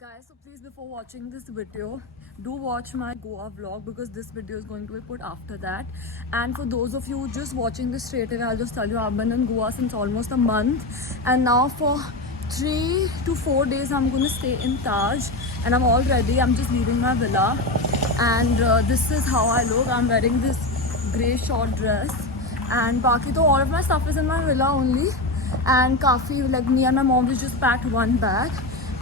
Guys, so please before watching this video, do watch my Goa vlog because this video is going to be put after that. And for those of you just watching this straight away, I'll just tell you I've been in Goa since almost a month, and now for 3 to 4 days I'm going to stay in Taj, and I'm all ready. I'm just leaving my villa, and this is how I look. I'm wearing this grey short dress, and baki to all of my stuff is in my villa only, and kafi like me and my mom we just packed one bag.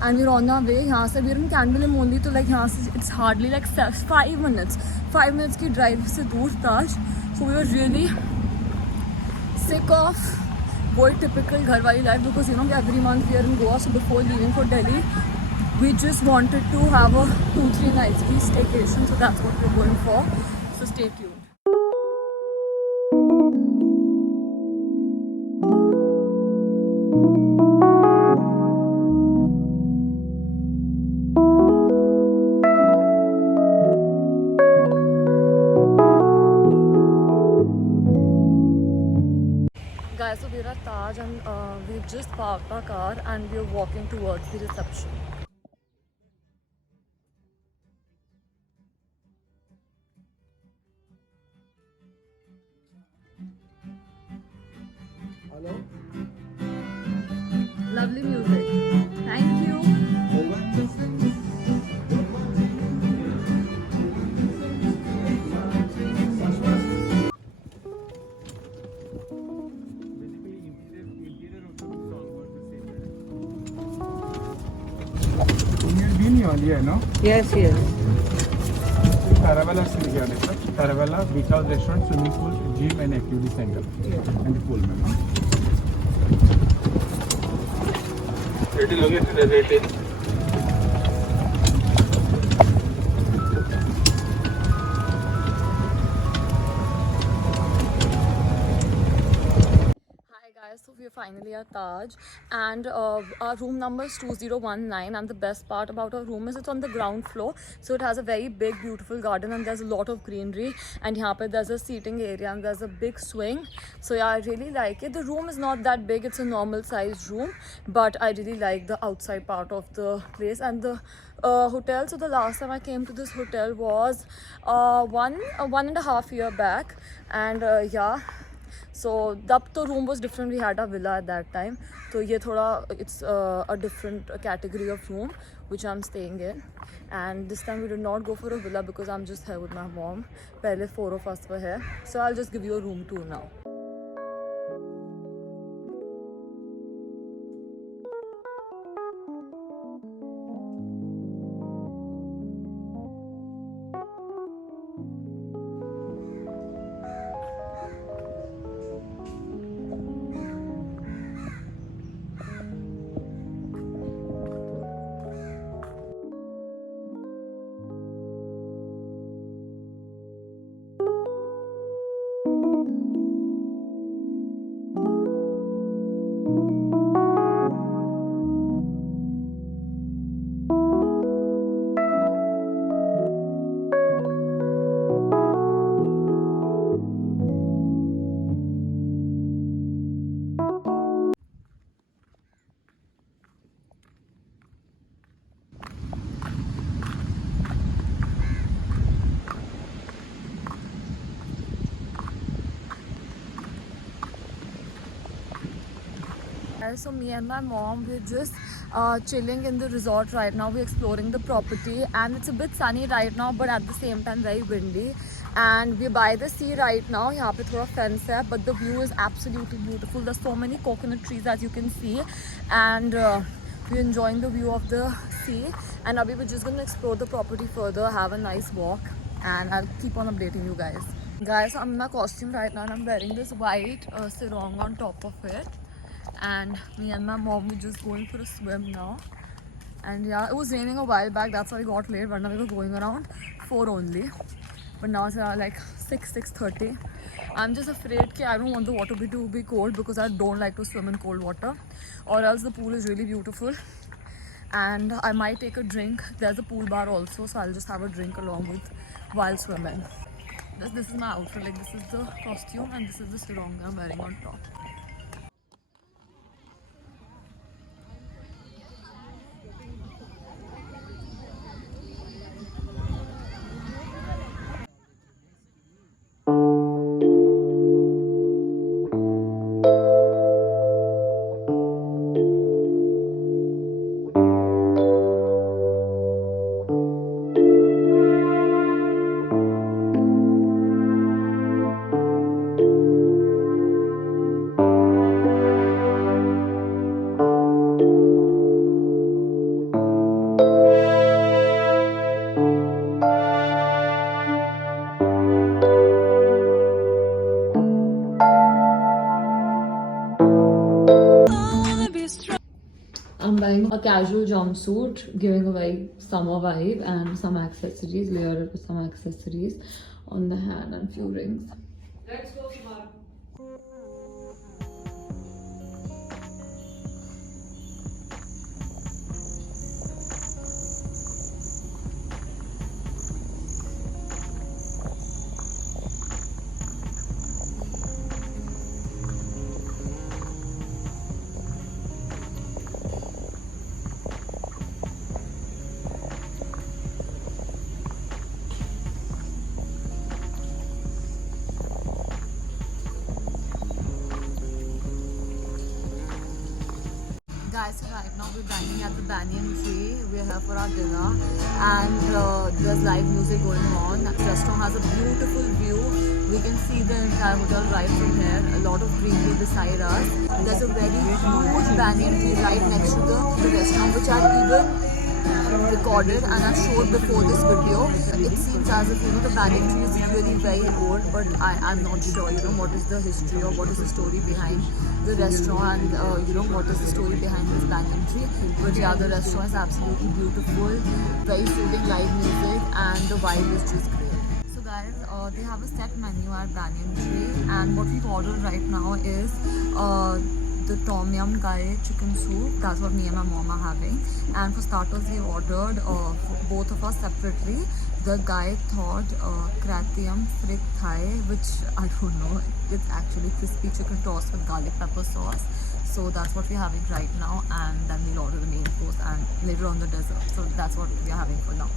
And we're on our way. यहाँ से we're in Candlelim only, तो like यहाँ से it's hardly like 5 minutes. 5 minutes की drive से दूर Taj. So we were really sick of boy typical घर वाली life because every month we are in Goa. So before leaving for Delhi, we just wanted to have a 2-3 nights staycation. So that's what we're going for. So stay tuned. Guys, so we're at Taj and we've just parked our car and we're walking towards the reception. Hello? Lovely music. Thank you. You've been here earlier, no? Yes, yes. Taravella City, sir. Taravella Beach House Restaurant, swimming pool, gym and activity center. And the pool, ma'am. It is located at 18. So we're finally at Taj, and our room number is 2019, and the best part about our room is it's on the ground floor, so it has a very big beautiful garden and there's a lot of greenery, and here there's a seating area and there's a big swing. So yeah, I really like it. The room is not that big, it's a normal sized room, but I really like the outside part of the place. And the hotel, so the last time I came to this hotel was 1.5 years back, and yeah, so the room was different. We had a villa at that time, so it's a different category of room which I'm staying in. And this time we did not go for a villa because I'm just here with my mom. Pehle 4 of us were here, so I'll just give you a room tour now. So me and my mom, we're just chilling in the resort right now. We're exploring the property, and it's a bit sunny right now, but at the same time very windy. And we're by the sea right now. Here pe thoda fence hai, but the view is absolutely beautiful. There's so many coconut trees as you can see, and we're enjoying the view of the sea. And abhi we're just going to explore the property further, have a nice walk, and I'll keep on updating you guys. Guys, I'm in my costume right now and I'm wearing this white sarong on top of it. And me and my mom, we're just going for a swim now. And yeah, it was raining a while back, that's why we got late. But now we were going around 4 only, but now it's like 6:30. I'm just afraid that I don't want the water to be cold because I don't like to swim in cold water, or else the pool is really beautiful and I might take a drink. There's a pool bar also, so I'll just have a drink along with while swimming. This is my outfit, like this is the costume and this is the sarong I'm wearing on top. casual jumpsuit, giving a very summer vibe, and some accessories, layer it with some accessories on the hand and few rings. Let's go, Kumar. Guys, so right now we're dining at the Banyan Tree. We're here for our dinner, and there's live music going on. The restaurant has a beautiful view. We can see the entire hotel right from here. A lot of greenery beside us. There's a very huge banyan tree right next to the restaurant, which I've even recorded and I showed before this video. It seems as if the banyan tree is really very old, but I'm not sure what is the history or what is the story behind the restaurant and what is the story behind this banyan tree. But yeah, the restaurant is absolutely beautiful, very soothing live music, and the vibe is just great. So guys, they have a set menu at Banyan Tree, and what we've ordered right now is the tom yum gai chicken soup. That's what me and my mom are having. And for starters, we ordered both of us separately the gai thawed kratium frick thai, which I don't know. It's actually crispy chicken tossed with garlic pepper sauce. So that's what we're having right now, and then we'll order the main course and later on the dessert. So that's what we're having for now.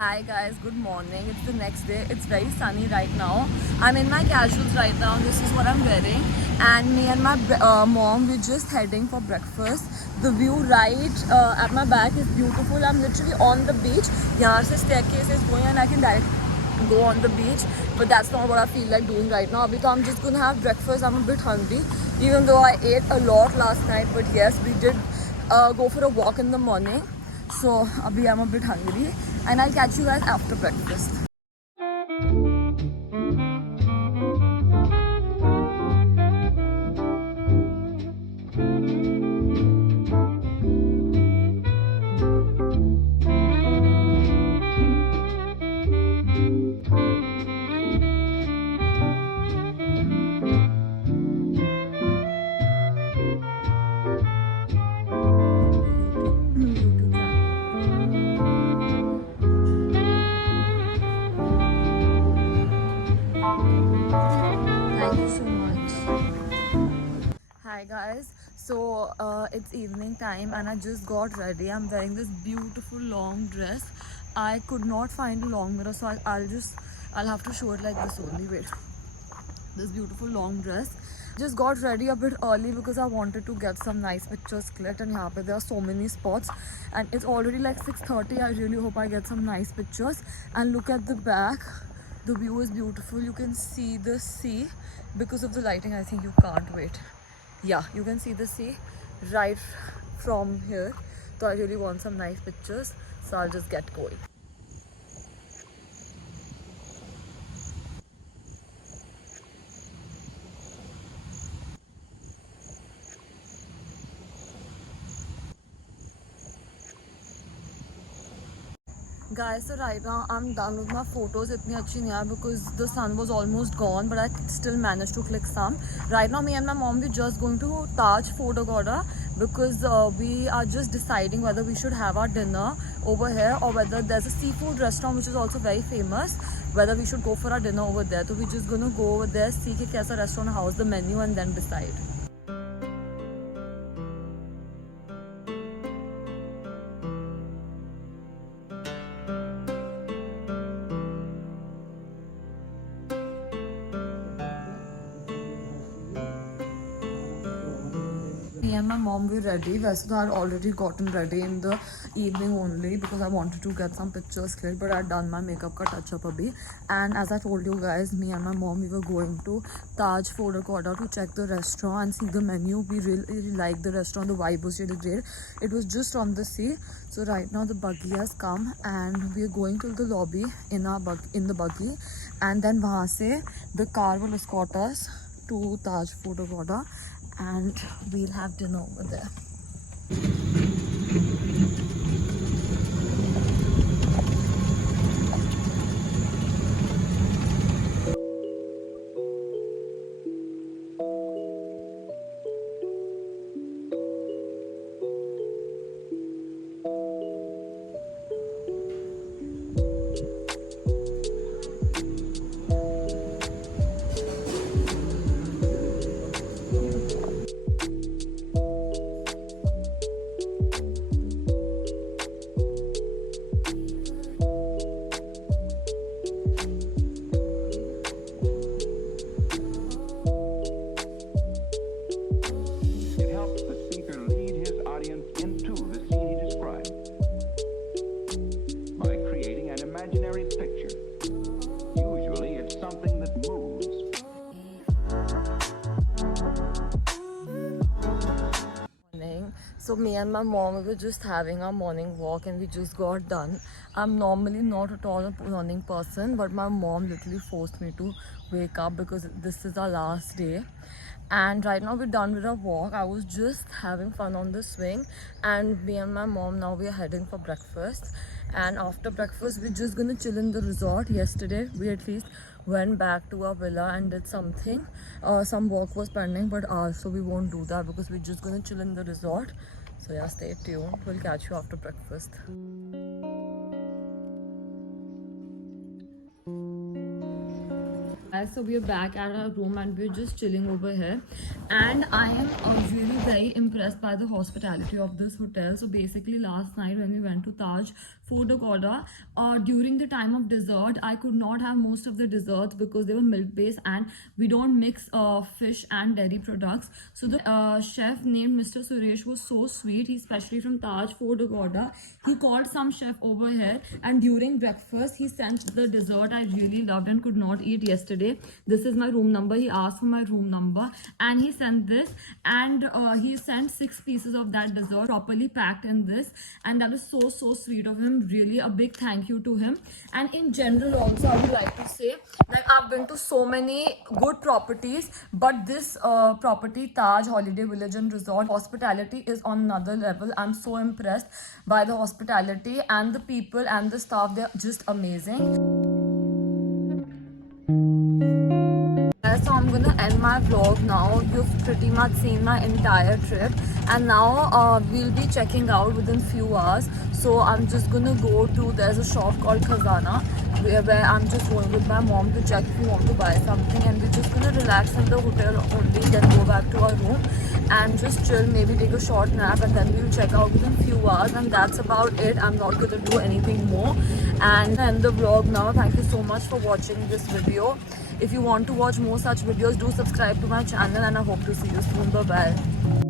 Hi guys, good morning. It's the next day. It's very sunny right now. I'm in my casuals right now. This is what I'm wearing. And me and my mom, we're just heading for breakfast. The view right at my back is beautiful. I'm literally on the beach. Here se staircase is going and I can directly go on the beach. But that's not what I feel like doing right now. So I'm just gonna have breakfast. I'm a bit hungry. Even though I ate a lot last night. But yes, we did go for a walk in the morning. So abhi I'm a bit hungry. And I'll catch you guys after breakfast. Thank you so much. Hi guys, so it's evening time and I just got ready. I'm wearing this beautiful long dress. I could not find a long mirror, so I'll have to show it like this only. Wait, this beautiful long dress. Just got ready a bit early because I wanted to get some nice pictures clicked, and here there are so many spots and it's already like 6:30. I really hope I get some nice pictures. And look at the back. The view is beautiful. You can see the sea. Because of the lighting, I think you can't wait. Yeah, you can see the sea right from here. So I really want some nice pictures. So I'll just get going. Guys, so right now I'm done with my photos. Itni achhi nahi hai because the sun was almost gone, but I still managed to click some. Right now me and my mom, we're just going to Taj Photo Garden because we are just deciding whether we should have our dinner over here or whether there's a seafood restaurant which is also very famous, whether we should go for our dinner over there. So we're just gonna go over there, see ki kaisa restaurant, how's the menu, and then decide. and my mom were ready. वैसे तो I had already gotten ready in the evening only because I wanted to get some pictures clicked, but I had done my makeup का touch up अभी. And as I told you guys, me and my mom, we were going to Taj Food Quarter to check the restaurant and see the menu. We really liked the restaurant. The vibe was really great. It was just on the sea. So right now the buggy has come and we are going to the lobby in the buggy, and then वहाँ से the car will escort us to Taj Food Quarter and we'll have dinner over there. It helps the speaker lead his audience into the scene he describes by creating an imaginary picture. Usually it's something that moves. Morning. So me and my mom, we were just having our morning walk and we just got done. I'm normally not at all a morning person, but my mom literally forced me to wake up because this is our last day. And right now we're done with our walk. I was just having fun on the swing, and me and my mom, now we are heading for breakfast. And after breakfast we're just gonna chill in the resort. Yesterday we at least went back to our villa and did something. Some work was pending, but so we won't do that because we're just gonna chill in the resort. So yeah, stay tuned. We'll catch you after breakfast. So we are back at our room and we're just chilling over here, and I am really very impressed by the hospitality of this hotel. So basically last night when we went to Taj Food Quarter, during the time of dessert I could not have most of the desserts because they were milk based and we don't mix fish and dairy products. So the chef named Mr. Suresh was so sweet. He's especially from Taj Food Quarter. He called some chef over here and during breakfast he sent the dessert I really loved and could not eat yesterday. This is my room number. He asked for my room number and he sent this, and he sent 6 pieces of that dessert properly packed in this, and that is so sweet of him. Really a big thank you to him. And in general also I would like to say that I've been to so many good properties, but this property, Taj Holiday Village and Resort, hospitality is on another level. I'm so impressed by the hospitality and the people and the staff. They're just amazing. So I'm gonna end my vlog now. You've pretty much seen my entire trip, and now we'll be checking out within few hours. So I'm just gonna go to, there's a shop called Khazana where I'm just going with my mom to check if we want to buy something, and we're just gonna relax in the hotel only, then go back to our room and just chill, maybe take a short nap, and then we'll check out within few hours, and that's about it. I'm not gonna do anything more and end the vlog now. Thank you so much for watching this video. If you want to watch more such videos, do subscribe to my channel, and I hope to see you soon. Bye bye.